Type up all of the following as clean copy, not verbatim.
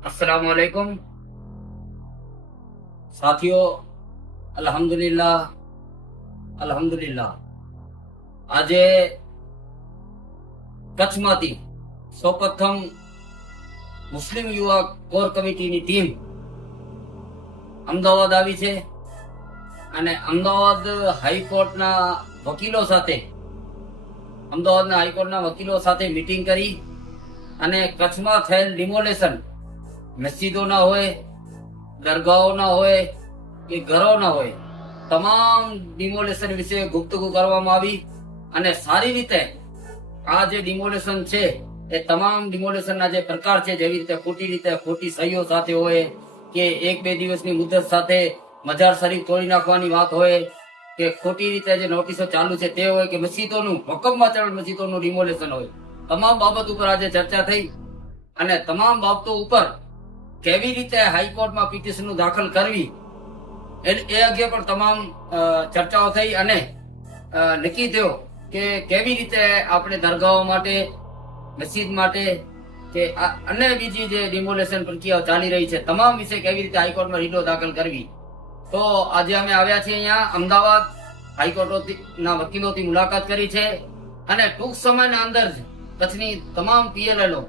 अस्सलाम वालेकुम साथियों। अल्हम्दुलिल्लाह अल्हम्दुलिल्लाह આજે કચ્છમાંથી સૌપ્રથમ મુસ્લિમ યુવા કોર કમિટીની ટીમ અમદાવાદ આવી છે અને અમદાવાદ હાઈકોર્ટના વકીલો સાથે મીટિંગ કરી અને કચ્છમાં થયેલ ડિમોલેશન મસ્જિદોના હોય, દરગાહોના હોય કે ઘરોના હોય, તમામ ડિમોલેશન વિશે ગુપ્તગુ કરવામાં આવી અને સારી રીતે આ જે ડિમોલેશન છે એ તમામ ડિમોલેશનના જે પ્રકાર છે, જેવી રીતે ખોટી સહીઓ સાથે હોય કે 1-2 દિવસની મુદત સાથે મજાર શરીફ તોડી નાખવાની વાત હોય કે ખોટી રીતે જે નોટિસો ચાલુ છે તે હોય કે મસ્જિદોનું હુકમમાં ચડેલ મસ્જિદોનું ડિમોલેશન હોય, તમામ બાબત ઉપર આજે ચર્ચા થઈ અને તમામ બાબતો ઉપર કેવી રીતે હાઈકોર્ટમાં પિટિશન દાખલ કરવી એ અંગે પણ તમામ ચર્ચાઓ થઈ અને નક્કી થયો કે કેવી રીતે આપણે દરગાહો માટે, મસ્જિદ માટે કે અન્ય બીજી જે ડિમોલેશન પ્રક્રિયાઓ ચાલી રહી છે તમામ વિશે કેવી રીતે હાઈકોર્ટમાં રીટો દાખલ કરવી. તો આજે અમે આવ્યા છીએ અહીંયા અમદાવાદ હાઈકોર્ટના વકીલોથી મુલાકાત કરી છે અને ટૂંક સમયના અંદર જ કચ્છની તમામ PLLO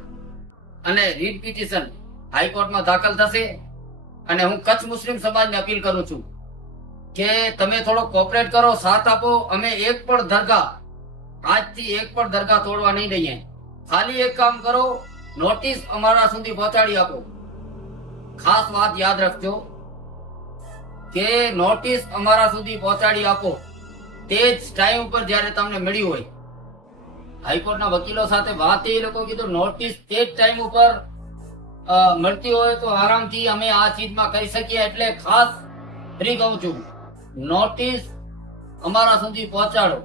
અને રીટ પિટિશન હાઈકોર્ટમાં દાખલ થશે. અને હું કચ્છ મુસ્લિમ સમાજને અપીલ કરું છું કે તમે થોડો કોઓપરેટ કરો, સાથ આપો. અમે આજથી એક પણ દરગાહ તોડવા નહીં દઈએ. ખાલી એક કામ કરો, નોટિસ અમારા સુધી પહોંચાડી આપો. ખાસ વાત યાદ રાખજો કે નોટિસ અમારા સુધી પહોંચાડી આપો તે જ ટાઈમ ઉપર જ્યારે તમને મળ્યું હોય. હાઈકોર્ટના વકીલો સાથે વાત એ લોકો કીધું નોટિસ તે જ ટાઈમ ઉપર મળતી હોય તો આરામથી અમે આ ચીજમાં કરી શકીએ. એટલે ખાસ ફરી કહું છું, નોટિસ અમારા સુધી પહોંચાડો.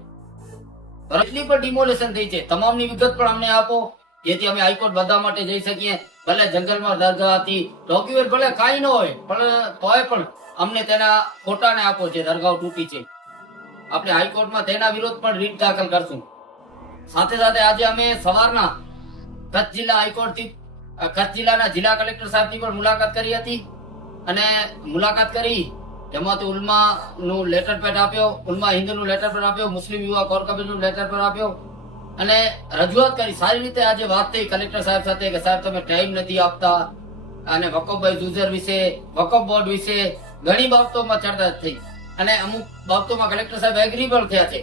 એટલી પણ ડિમોલેશન થઈ છે તમામની વિગત પણ અમને આપો જેથી અમે હાઈકોર્ટ બધા માટે જઈ શકીએ. ભલે જંગલમાં દરગાહ હતી, ડોક્યુમેન્ટ ભલે કાંઈ ન હોય પણ તોય પણ અમને તેના ફોટાને આપો જે દરગાહ તૂટી છે. આપણે હાઈકોર્ટમાં તેના વિરોધ પણ રીટ દાખલ કરશું. સાથે સાથે આજે અમે સવારના કચ્છ જિલ્લાના જિલ્લા કલેક્ટર સાહેબની પણ મુલાકાત કરી હતી અને મુલાકાત કરી જમાતે ઉલમા નું લેટર પેડ આપ્યો, ઉલમા હિન્દનું લેટર પેડ આપ્યો, મુસ્લિમ યુવા કોર કમિટીનું લેટર પેડ આપ્યો અને રજૂઆત કરી. સારી રીતે આજે વાત થઈ કલેક્ટર સાહેબ સાથે કે સાહેબ તમે ટાઈમ નથી આપતા અને વકફભાઈ જુઝર વિશે, વકફ બોર્ડ વિશે ઘણી બાબતોમાં ચર્ચા થઈ અને અમુક બાબતોમાં કલેક્ટર સાહેબ એગ્રી પણ થયા છે.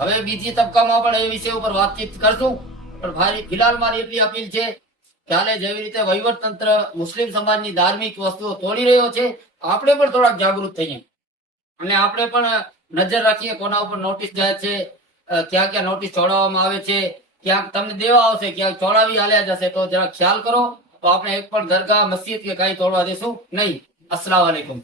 હવે બીજી તબક્કામાં પણ એ વિષય ઉપર વાતચીત કરશું. પણ ફિલહાલ મારી એટલી અપીલ છે કે હાલે જેવી રીતે વહીવટ તંત્ર મુસ્લિમ સમાજની ધાર્મિક વસ્તુઓ તોડી રહ્યો છે, આપણે પણ થોડાક જાગૃત થઈએ અને આપણે પણ નજર રાખીએ કોના ઉપર નોટિસ જાય છે, ક્યાં ક્યાં નોટિસ છોડાવવામાં આવે છે, ક્યાંક તમને દેવા આવશે, ક્યાંક છોડાવી હાલ્યા જશે. તો જરા ખ્યાલ કરો તો આપણે એક પણ દરગાહ, મસ્જિદ કે કઈ તોડવા દેશું નહીં. અસ્સલામ વાલેકુમ.